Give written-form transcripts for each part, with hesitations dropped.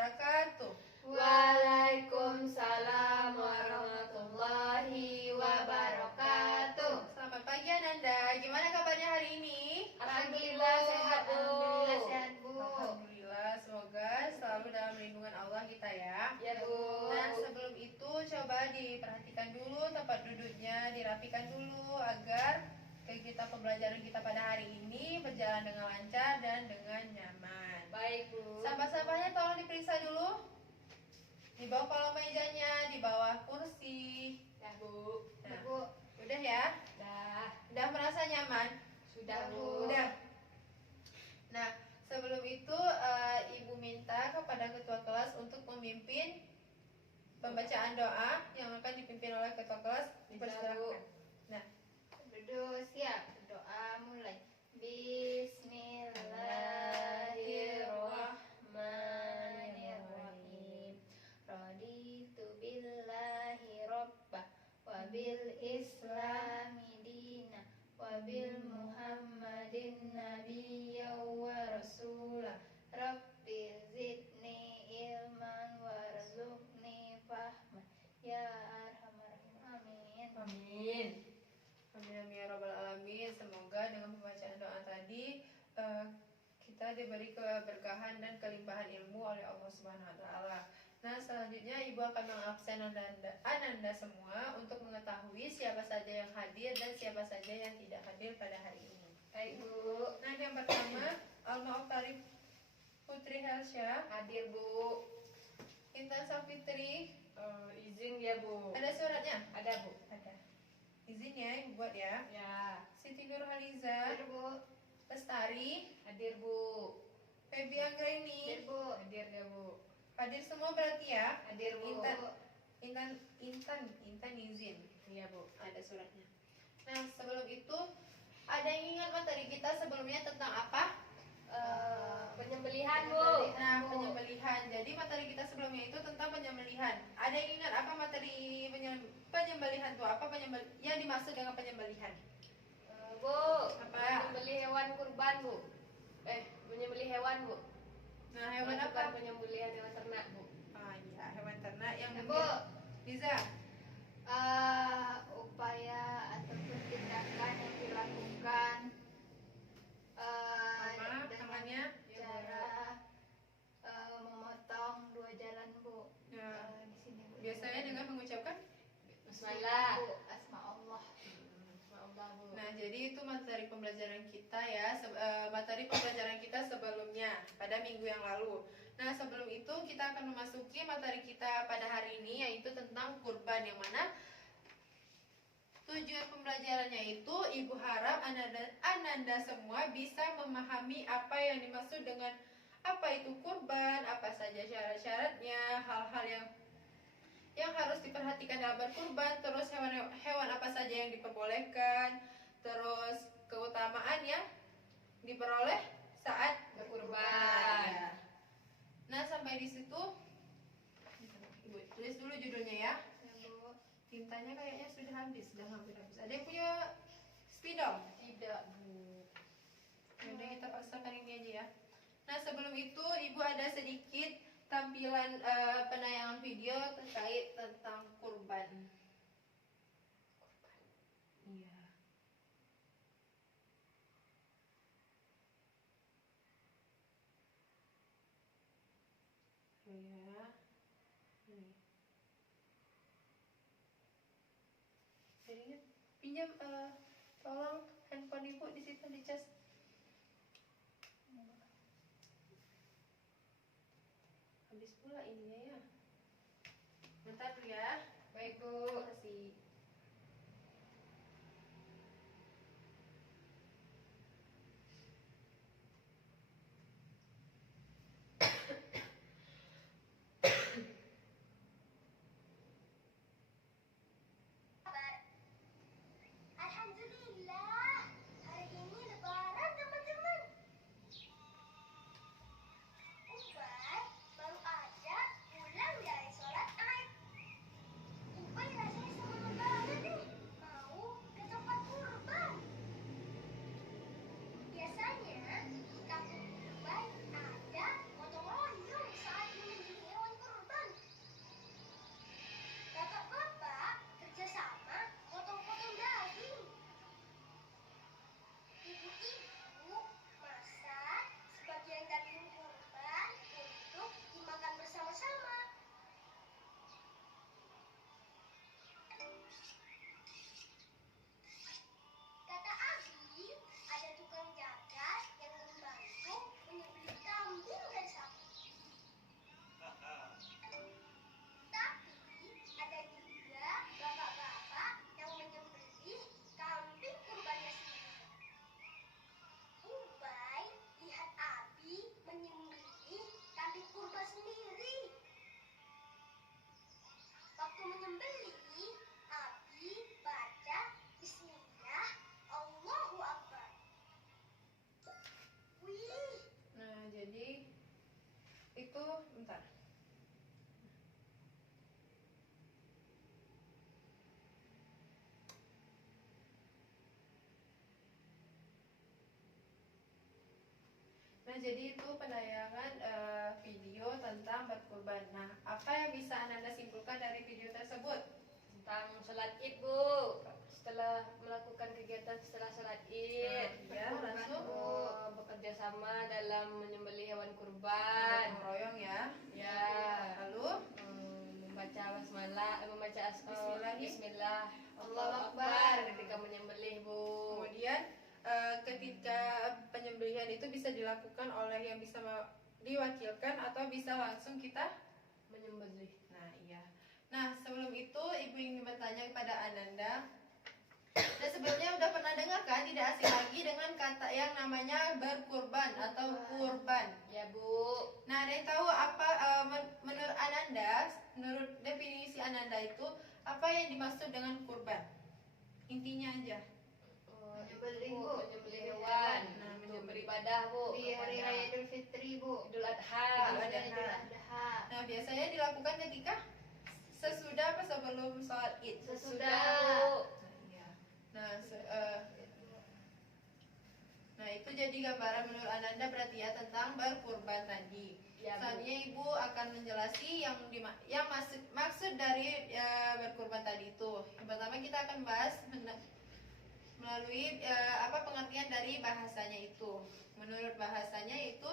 wabarakatuh. Waalaikumsalam warahmatullahi wabarakatuh. Selamat pagi Ananda, gimana kabarnya hari ini? Alhamdulillah sehat, Bu. Alhamdulillah sehat, Bu. Alhamdulillah, semoga selalu dalam lindungan Allah kita ya. Ya, Bu. Nah, sebelum itu coba diperhatikan dulu tempat duduknya, dirapikan dulu agar kegiatan pembelajaran kita pada hari ini berjalan dengan lancar dan dengan nyaman. Baik, Bu. Sampah-sampahnya tolong diperiksa dulu. Di bawah kolong mejanya, di bawah kursi. Ya, Bu. Nah, Bu. udah ya? Dah. Udah merasa nyaman? Sudah, Bu. Udah. Nah, sebelum itu Ibu minta kepada ketua kelas untuk memimpin pembacaan doa yang akan dipimpin oleh ketua kelas. Bisa, Dipersilakan. Bu. Nah, Duduk siap, doa mulai. Bismillahirrahmanirrahim. Raditu billahi rabbah wa bil islami dina wa bil muhammadin nabiyya wa rasulah. Rabbi zidni ilman warzuqni fahman ya arhamar rahimin. Amin. Amin. amin amin ya rabbal alamin. Semoga dengan pembacaan doa tadi kita diberi keberkahan dan kelimpahan ilmu oleh Allah Subhanahu wa taala. Nah, selanjutnya Ibu akan mengabsen Ananda semua untuk mengetahui siapa saja yang hadir dan siapa saja yang tidak hadir pada hari ini. Baik, Bu. Nah, yang pertama Alma Oktari Putri Helsyah, Hadir, Bu. Intan Safitri. Izin ya, Bu. Ada suratnya? Ada, Bu. Ada. Izin ya, Ibu buat ya. Ya. Siti Nurhaliza, Hadir, Bu. Lestari, Hadir, Bu. Febi Anggraini. Hadir, Bu. Hadir ya, Bu. Hadir semua berarti ya? Hadir, Bu. Intan izin. Iya, Bu. Ada suratnya. Nah, sebelum itu ada yang ingat materi kita sebelumnya tentang apa? Penyembelihan, Bu. Nah, penyembelihan. Jadi materi kita sebelumnya itu tentang penyembelihan. Ada yang ingat apa materi penyembelihan itu? Apa yang dimaksud dengan penyembelihan? Bu, Apa? menyembelih hewan kurban, Bu. Menyembelih hewan, Bu. Nah, hewan Melakukan apa? penyembelihan hewan ternak, Bu. Ah, iya, hewan ternak yang Ya, mungkin. Bu. Liza. Upaya ataupun tindakan yang dilakukan Apa dengan namanya? cara memotong dua jalan, Bu. Ya. Di sini, Bu. Biasanya dengan mengucapkan. Bismillah. Bu, asma Allah. Maaf, Bu. Nah, jadi itu materi pembelajaran kita ya, materi pembelajaran kita sebelumnya pada minggu yang lalu. Nah, sebelum itu kita akan memasuki materi kita pada hari ini, yaitu tentang kurban, yang mana tujuan pembelajarannya itu Ibu harap Ananda semua bisa memahami apa yang dimaksud dengan apa itu kurban, apa saja syarat-syaratnya, hal-hal yang harus diperhatikan dalam berkurban, terus hewan apa saja yang diperbolehkan, terus keutamaan yang diperoleh saat Berkurban. Ya. Nah, sampai di situ Ibu tulis dulu judulnya ya. Ya, Bu. Tintanya kayaknya sudah hampir habis. Ada yang punya spidol? Tidak, Bu. Yaudah, kita paksakan ini aja ya. Nah, sebelum itu Ibu ada sedikit tampilan penayangan video terkait tentang kurban. Iya. Ya. Ini. Jadi pinjam tolong handphone Ibu di situ dicas. Habis pula ininya ya. Bentar dulu ya. Baik, Bu. Kasih. Alhamdulillah, hari ini lebaran teman-teman. Ubay baru aja pulang dari sholat Id. Ubay rasanya sama lebaran. Nah, jadi itu penayangan video tentang berkurban. Nah, apa yang bisa Ananda simpulkan dari video tersebut? Tentang sholat id Bu. Setelah melakukan kegiatan setelah sholat id, Ya, langsung bekerja sama dalam menyembelih hewan gotong kurban. royong ya. Ya, Lalu membaca basmalah, Bismillah. Bismillah, Allahu Allahu Akbar. Akbar ketika menyembelih Bu. kemudian ketika penyembelihan itu bisa dilakukan oleh yang bisa diwakilkan atau bisa langsung kita. Menyembelih. Nah, iya. Nah, sebelum itu Ibu ingin bertanya kepada Ananda. Dan sebelumnya udah pernah dengar kan, tidak asing lagi dengan kata yang namanya berkurban atau kurban. Ya Bu. Nah, ada yang tahu apa menurut Ananda, menurut definisi Ananda itu apa yang dimaksud dengan kurban? Intinya aja. Menyembelih, Bu, Bu. menyembelih hewan. Nah, Untuk beribadah Bu. Di hari kepada raya Idul Fitri, Bu. Idul Adha. Idul Ada Adha. Idul Adha. Nah, biasanya dilakukan ketika sesudah apa sebelum sholat Id? Sesudah Bu. Nah, nah itu jadi gambaran menurut Ananda berarti ya tentang berkurban tadi. Ya, Bu. Selanjutnya Ibu akan menjelasi yang maksud dari berkurban tadi itu. Yang pertama kita akan bahas melalui apa pengertian dari bahasanya itu. Menurut bahasanya itu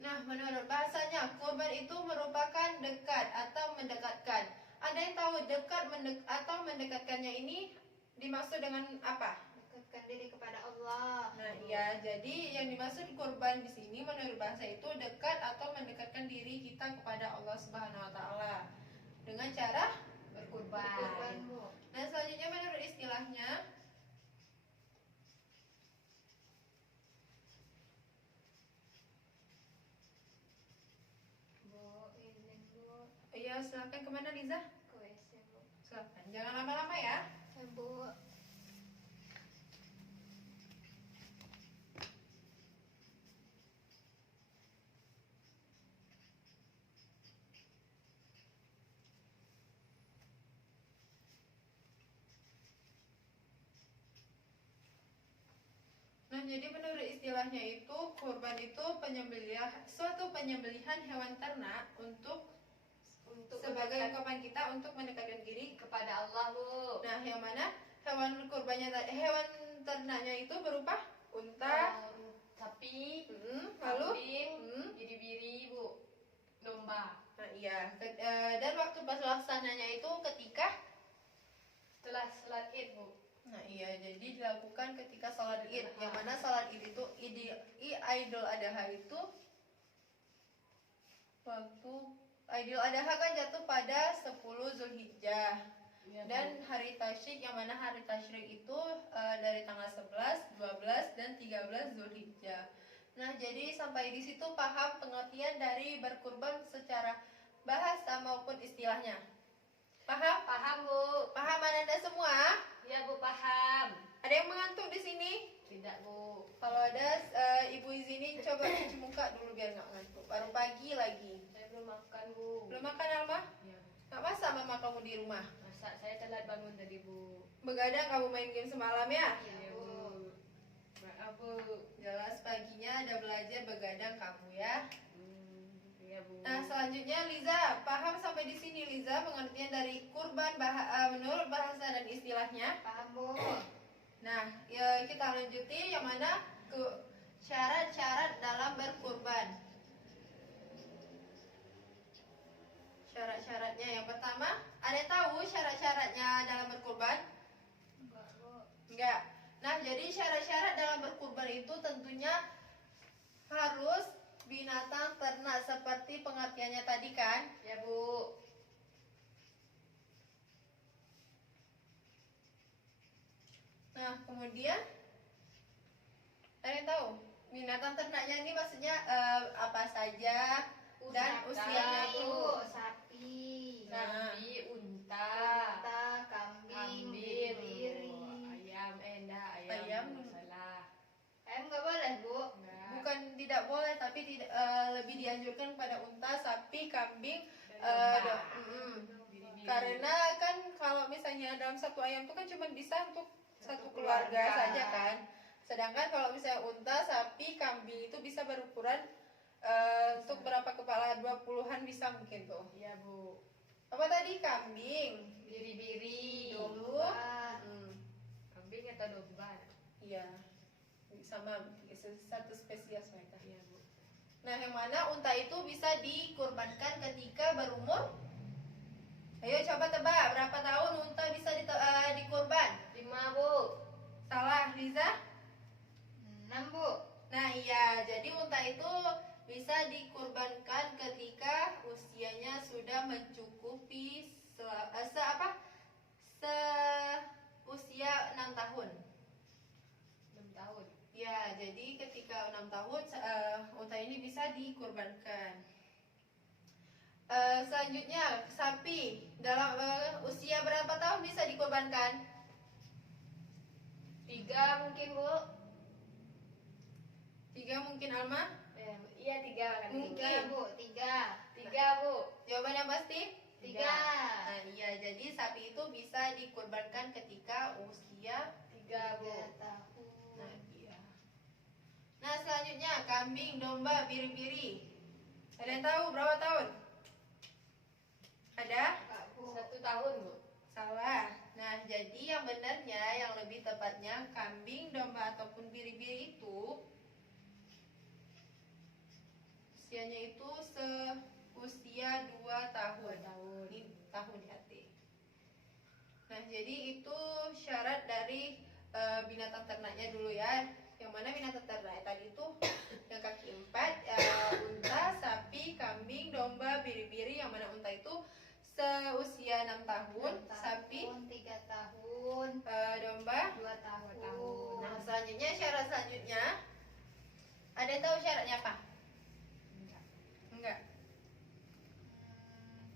Nah, menurut bahasanya, kurban itu merupakan dekat atau mendekatkan. Ada yang tahu dekat atau mendekatkannya ini dimaksud dengan apa? Dekatkan diri kepada Allah. Nah, iya, jadi yang dimaksud kurban di sini menurut bahasa itu dekat atau mendekatkan diri kita kepada Allah Subhanahu wa taala dengan cara Berkurban, Berkurban. Bu. Nah, selanjutnya menurut istilahnya Bu, izin, Bu. ya silakan kemana Liza? Ke WC, Bu. Silakan, jangan lama-lama ya. Ya, Bu. Nah, jadi menurut istilahnya itu kurban itu suatu penyembelihan hewan ternak untuk sebagai ungkapan kita untuk mendekatkan diri. kepada Allah Bu. Nah, yang mana hewan kurbannya hewan ternaknya itu berupa unta, Sapi, lalu kambing, biri-biri Bu. Domba. nah iya dan waktu pelaksananya itu ketika Setelah sholat id Bu. nah iya jadi dilakukan ketika sholat id, yang mana sholat id itu Idul Adha itu waktu Idul Adha kan jatuh pada 10 Zulhijjah. Ya, Dan hari tasyrik, yang mana hari tasyrik itu dari tanggal 11, 12, dan 13 Zulhijjah. Nah, jadi sampai di situ paham pengertian dari berkurban secara bahasa maupun istilahnya. Paham? Paham Bu. Paham Ananda semua? Ya Bu, paham. Ada yang mengantuk di sini? Tidak Bu. Kalau ada Ibu izinin coba cuci muka dulu biar nggak ngantuk. Baru pagi lagi. Saya belum makan Bu. Belum makan Alma? Ya Bu. Nggak masak mama kamu di rumah? Masak, saya telat bangun tadi Bu. Begadang kamu main game semalam ya? Iya Bu. Maaf Bu. Jelas paginya ada belajar begadang kamu ya. Iya Bu. Nah, selanjutnya Liza, paham sampai di sini Liza pengertian dari kurban menurut bahasa dan istilahnya? Paham, Bu. Nah, ya kita lanjuti yang mana ke syarat-syarat dalam berkurban. Syarat-syaratnya yang pertama, ada yang tahu syarat-syaratnya dalam berkurban? Enggak, Bu. Enggak. Nah, jadi syarat-syarat dalam berkurban itu tentunya harus binatang ternak seperti pengertiannya tadi kan? Ya Bu. Nah, kemudian ada yang tahu binatang ternaknya ini maksudnya apa saja dan usianya itu? Bu, sapi. Nah. Sapi, unta, Unta, kambing, kambing, biri. ayam, enggak, Ayam. salah. Ayam nggak boleh, Bu. Enggak. Bukan tidak boleh, tapi tidak lebih dianjurkan pada unta, sapi, kambing, Domba. Biri-biri. karena kan kalau misalnya dalam satu ayam itu kan cuma bisa untuk satu keluarga saja kan. Sedangkan kalau misalnya unta, sapi, kambing itu bisa berukuran untuk berapa kepala, 20-an bisa mungkin tuh. Iya Bu. Apa tadi? Kambing Biri-biri. dulu. Domba. Kambing atau domba? Iya, sama satu spesies mereka. Iya Bu. Nah, yang mana unta itu bisa dikurbankan ketika berumur? Ayo coba tebak, berapa tahun unta bisa dikurban? 5 Bu. Salah, Liza? 6 Bu. Nah, iya, jadi unta itu bisa dikurbankan ketika usianya sudah mencukupi usia 6 tahun. 6 tahun. Ya, jadi ketika 6 tahun unta ini bisa dikurbankan. Selanjutnya, sapi dalam usia berapa tahun bisa dikurbankan? 3 mungkin Bu. 3 mungkin, Alma? Iya 3 kan. Mungkin. 3 Bu. 3. 3 Bu. Jawaban yang pasti? 3. Nah, iya, jadi sapi itu bisa dikurbankan ketika usia 3 Bu. 3 tahun. Nah, iya. Nah, selanjutnya kambing, domba, biri-biri. Ada yang tahu berapa tahun? Ada? Enggak Bu. 1 tahun Bu. Salah. Nah, jadi yang benarnya, yang lebih tepatnya kambing, domba ataupun biri-biri itu usianya itu usia 2 tahun. 2 tahun. Ini tahun di hati. Nah, jadi itu syarat dari binatang ternaknya dulu ya. Yang mana binatang ternak tadi itu yang kaki 4, unta, sapi, kambing, domba, biri-biri. Yang mana unta itu seusia 6 tahun, 6 sapi, tahun, 3 tahun, domba. 2 tahun. Nah, selanjutnya syarat selanjutnya, ada yang tahu syaratnya apa? Enggak. Enggak.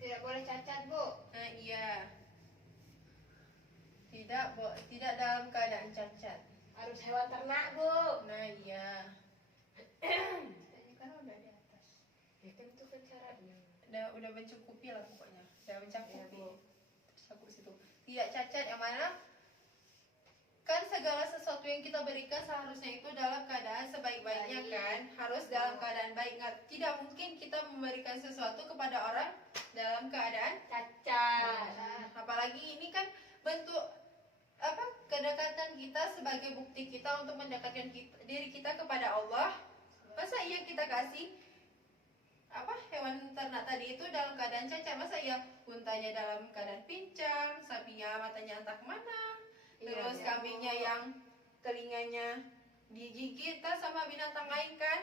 Tidak boleh cacat Bu. Nah, iya. Tidak dalam keadaan cacat. Harus hewan ternak Bu. Nah, iya. Ini kan udah di atas. Ya kan itu kan syaratnya. Udah mencukupi lah pokoknya. Udah mencakupi. Iya, Bu. Tercakup situ. Tidak cacat yang mana? Kan segala sesuatu yang kita berikan seharusnya itu dalam keadaan sebaik-baiknya Baik. kan? Harus dalam keadaan baik. Tidak mungkin kita memberikan sesuatu kepada orang dalam keadaan Cacat. apalagi ini kan bentuk kedekatan kita sebagai bukti kita untuk mendekatkan diri kita kepada Allah. Masa iya kita kasih hewan ternak tadi itu dalam keadaan cacat? Masa iya untanya dalam keadaan pincang, sapinya matanya entah kemana, terus Iya, kambingnya yang telinganya digigit sama binatang lain kan?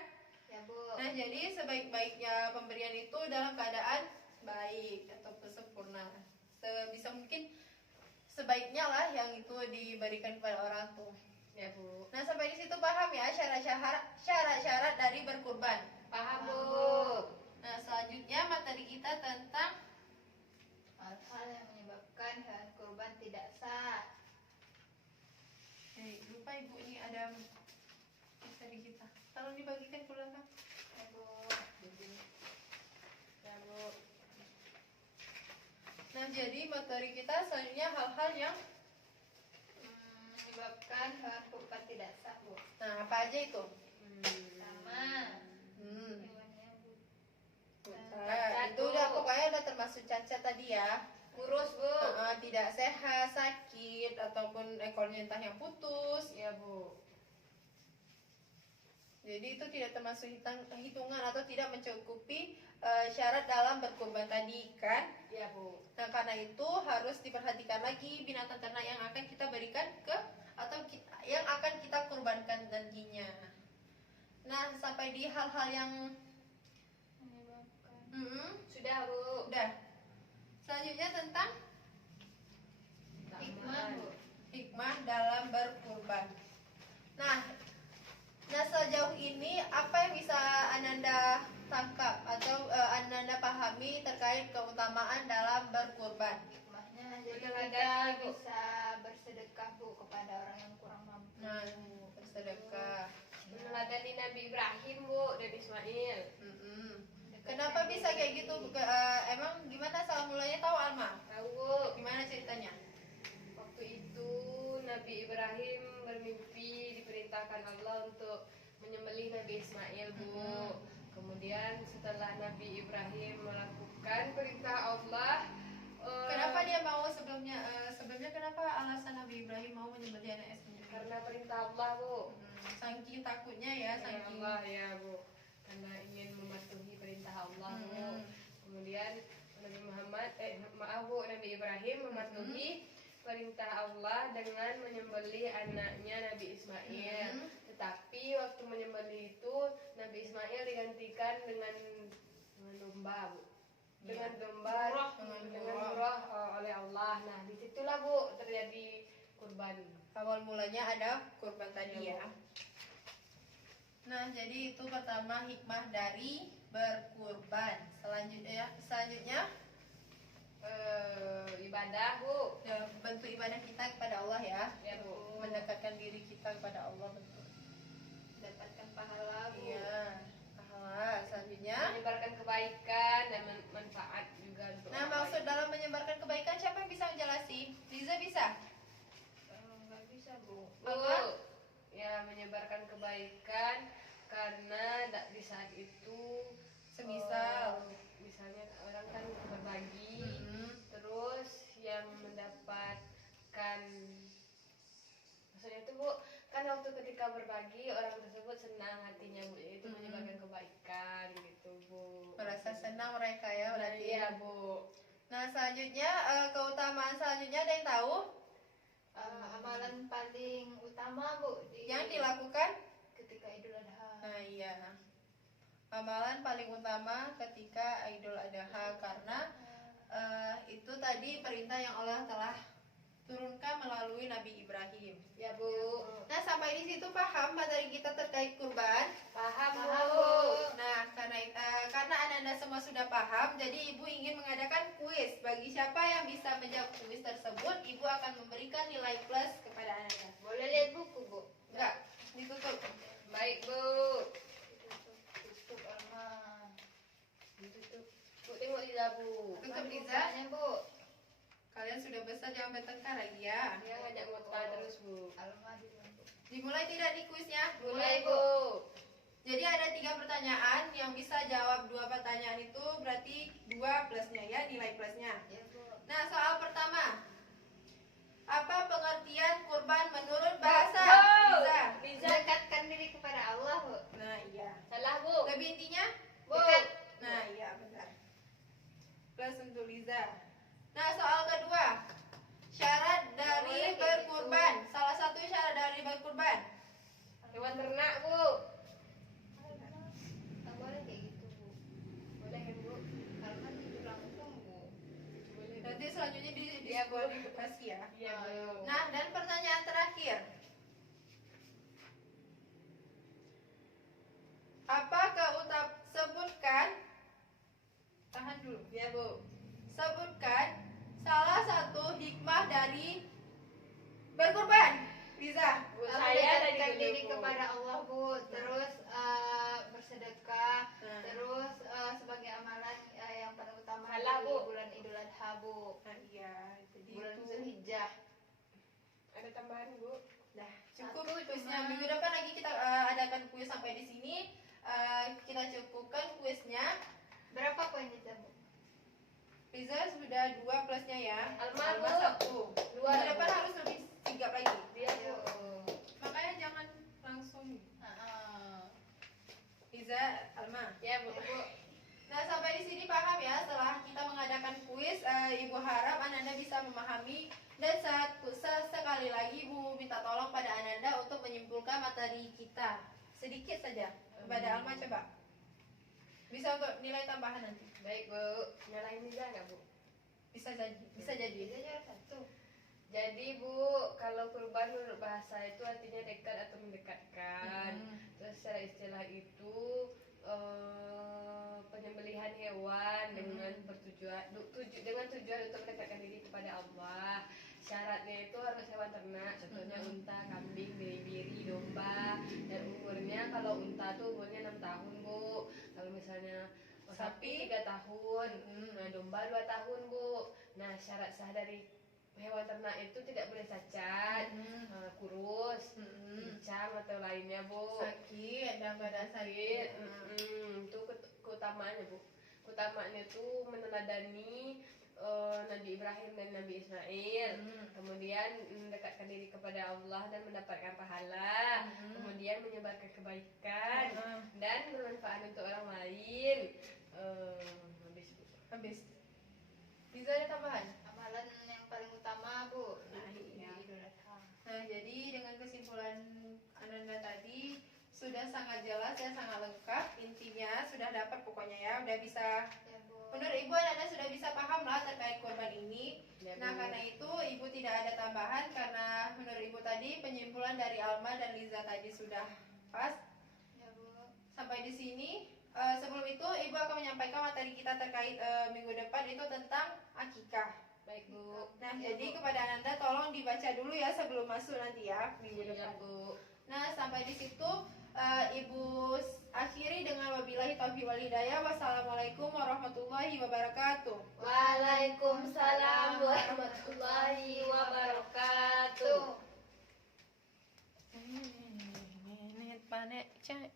Ya Bu. Nah, jadi sebaik-baiknya pemberian itu dalam keadaan baik atau sempurna. Sebisa mungkin sebaiknya lah yang itu diberikan kepada orang tuh. Ya Bu. Nah, sampai di situ paham ya syarat-syarat dari berkurban. Paham Bu. Nah, selanjutnya materi kita tentang Hal-hal yang menyebabkan hewan kurban tidak sah. lupa Ibu, ini ada materi kita. Tolong dibagikan ke belakang. Ya Bu. Ya Bu. Nah, jadi materi kita selanjutnya hal-hal yang Menyebabkan hewan kurban tidak sah Bu. nah, apa aja itu? Sama. Hmm. Hewannya Bu. Nah, itu udah pokoknya udah termasuk cacat tadi ya. Kurus Bu. Tidak sehat, sakit, ataupun ekornya entah yang putus. Ya Bu. Jadi itu tidak termasuk hitungan atau tidak mencukupi syarat dalam berkurban tadi kan. Ya Bu. Nah, karena itu harus diperhatikan lagi binatang ternak yang akan kita berikan yang akan kita kurbankan nantinya. Nah, sampai di hal-hal yang Menyebabkan Sudah Bu. udah. Selanjutnya tentang hikmah Bu. hikmah dalam berkurban. Nah, sejauh ini apa yang bisa Ananda tangkap atau Ananda pahami terkait keutamaan dalam berkurban? Hikmahnya jadi Kadang-kadang, kita Bu. bisa bersedekah Bu kepada orang yang kurang mampu. Nah, bersedekah. Meneladani Nabi Ibrahim, Bu, dan Ismail. Mm-mm. Kenapa bisa kayak gitu? Emang gimana asal mulanya, tahu Alma? Tahu, Bu. Gimana ceritanya? Waktu itu Nabi Ibrahim bermimpi diperintahkan Allah untuk menyembelih Nabi Ismail, Bu. Kemudian setelah Nabi Ibrahim melakukan perintah Allah, Kenapa dia mau sebelumnya kenapa alasan Nabi Ibrahim mau menyembelih anaknya sendiri? karena perintah Allah, Bu. Saking takutnya ya, Ya saking Allah, ya, Bu. Karena ingin mematuhi perintah Allah, Bu. Kemudian Nabi Nabi Ibrahim mematuhi perintah Allah dengan menyembelih anaknya Nabi Ismail. Tetapi waktu menyembelih itu Nabi Ismail digantikan dengan domba, Bu. Dengan domba, dengan murah oleh Allah. Nah, disitulah, Bu, terjadi kurban. awal mulanya ada kurban tadi Iya, ya. Nah, jadi itu pertama hikmah dari berkurban. Selanjutnya Ibadah, Bu. bentuk ibadah kita kepada Allah ya. Ya, Bu. Mendekatkan diri kita kepada Allah, betul. Dapatkan pahala, Bu. Iya, pahala. Selanjutnya, Menyebarkan kebaikan dan manfaat juga untuk nah orang maksud lain. dalam menyebarkan kebaikan siapa yang bisa menjelasi? Liza bisa? Nggak bisa, Bu. Apa? Ya, menyebarkan kebaikan karena di saat itu Semisal misalnya orang kan berbagi, Mm-mm. terus yang mendapatkan, maksudnya itu, Bu, kan waktu ketika berbagi orang tersebut senang hatinya, Bu, itu menyebarkan kebaikan gitu, Bu. merasa senang mereka ya berarti. Iya, Bu. Nah, selanjutnya keutamaan selanjutnya ada yang tahu? Amalan paling utama, Bu, Yang dilakukan? ketika Idul Adha. Nah, iya. Amalan paling utama ketika Idul Adha karena itu tadi perintah yang Allah telah turunkan melalui Nabi Ibrahim. Ya, Bu. Nah, sampai di situ paham materi kita terkait kurban? Paham, Paham, Bu. Bu. Nah, karena Anda semua sudah paham, jadi Ibu ingin mengadakan kuis. Bagi siapa yang bisa menjawab kuis tersebut, Ibu akan memberikan nilai plus kepada Anda. Boleh lihat buku, Bu? Enggak, ditutup. Baik, Bu. Tutup, Alma. Ditutup. Bu, tengok Liza, Bu. Tutup, Liza. Bukanya, Bu. Kalian sudah besar, jangan bertengkar lagi ya. Dia ngajak ngotot terus, Bu. Alma di Bu. Dimulai tidak nih kuisnya? Mulai, Bu. Jadi ada 3 pertanyaan, yang bisa jawab 2 pertanyaan itu berarti 2 plusnya ya, nilai plusnya. Ya, Bu. Nah, soal pertama. Apa pengertian kurban menurut bahasa? Bu. Liza. Liza. Mendekatkan diri kepada Allah, Bu. Nah, iya. Salah, Bu. Lebih intinya? Bu. Nah, iya benar. Plus untuk Liza. Nah, soal kedua. Syarat dari Boleh kayak berkurban. Salah satu syarat dari berkurban. Hewan ternak, Bu. Tak boleh kayak gitu, Bu. Boleh, kan, Bu? Alma tidur langsung, Bu. Boleh, Bu. Nanti selanjutnya Iya, Bu. diskualifikasi ya. Iya, Bu. Nah, dan pertanyaan terakhir. Apa sebutkan, tahan dulu. Iya, Bu. Sebutkan salah satu hikmah dari berkurban. Liza. Bu, Alma saya tadi mendekatkan dulu, diri Bu. kepada Allah, Bu. Terus bersedekah. Nah. Terus sebagai amalan yang paling utama Salah, di Bu. bulan Idul Adha, Bu. Nah, iya, jadi Bulan itu Zulhijjah. Ada tambahan, Bu. dah cukup Satu kuisnya. cuma. Minggu depan lagi kita adakan kuis sampai di sini. Kita cukupkan kuisnya. Berapa poinnya, Bu? Liza sudah 2 plusnya ya. Alma, Bu. 1. 2. Minggu depan harus lebih sigap lagi. Iya, Bu. Makanya jangan langsung. Liza, Alma. Ya, Bu. Nah, sampai di sini paham ya. Setelah kita mengadakan kuis, Ibu harap Ananda bisa memahami. Dan sekali lagi Ibu minta tolong pada Ananda untuk menyimpulkan materi kita. Sedikit saja. Kepada Alma coba. Bisa untuk nilai tambahan nanti. Baik, Bu. Nyalain Liza nggak, Bu? Bisa jadi. Bisa jadi. Bisa juara 1. Jadi, Bu, kalau kurban menurut bahasa itu artinya dekat atau mendekatkan. Terus secara istilah itu penyembelihan hewan dengan dengan tujuan untuk mendekatkan diri kepada Allah. Syaratnya itu harus hewan ternak, contohnya unta, kambing, biri-biri, domba, dan umurnya kalau unta tuh umurnya 6 tahun Bu. Kalau misalnya sapi 3 tahun, nah domba 2 tahun Bu. Nah syarat sah dari hewan ternak itu tidak boleh cacat, kurus, pincang atau lainnya Bu. Sakit dan badan sakit. Itu keutamaannya Bu. Keutamaannya tuh meneladani Nabi Ibrahim dan Nabi Ismail, kemudian mendekatkan diri kepada Allah dan mendapatkan pahala, kemudian menyebarkan kebaikan dan bermanfaat untuk orang lain. Habis. Bisa ada tambahan? Amalan yang paling utama Bu Nah, di iya. Idul Adha. Nah, jadi dengan kesimpulan Ananda tadi sudah sangat jelas ya, sangat lengkap. Intinya sudah dapat pokoknya ya, udah bisa. Ya Bu. Menurut Ibu Ananda sudah bisa paham lah terkait kurban ini. Ya, Nah, Bu. karena itu Ibu tidak ada tambahan karena menurut Ibu tadi penyimpulan dari Alma dan Liza tadi sudah pas. Ya Bu. Sampai di sini. Sebelum itu Ibu akan menyampaikan materi kita terkait minggu depan itu tentang akikah. Baik Bu. Nah, Ya, jadi Bu. kepada Ananda tolong dibaca dulu ya sebelum masuk nanti ya minggu Iya depan. Bu. Nah, sampai di situ Ibu akhiri dengan wabillahi taufiq wal hidayah. Wassalamualaikum warahmatullahi wabarakatuh. Waalaikumsalam warahmatullahi wabarakatuh. Nenek panek cai.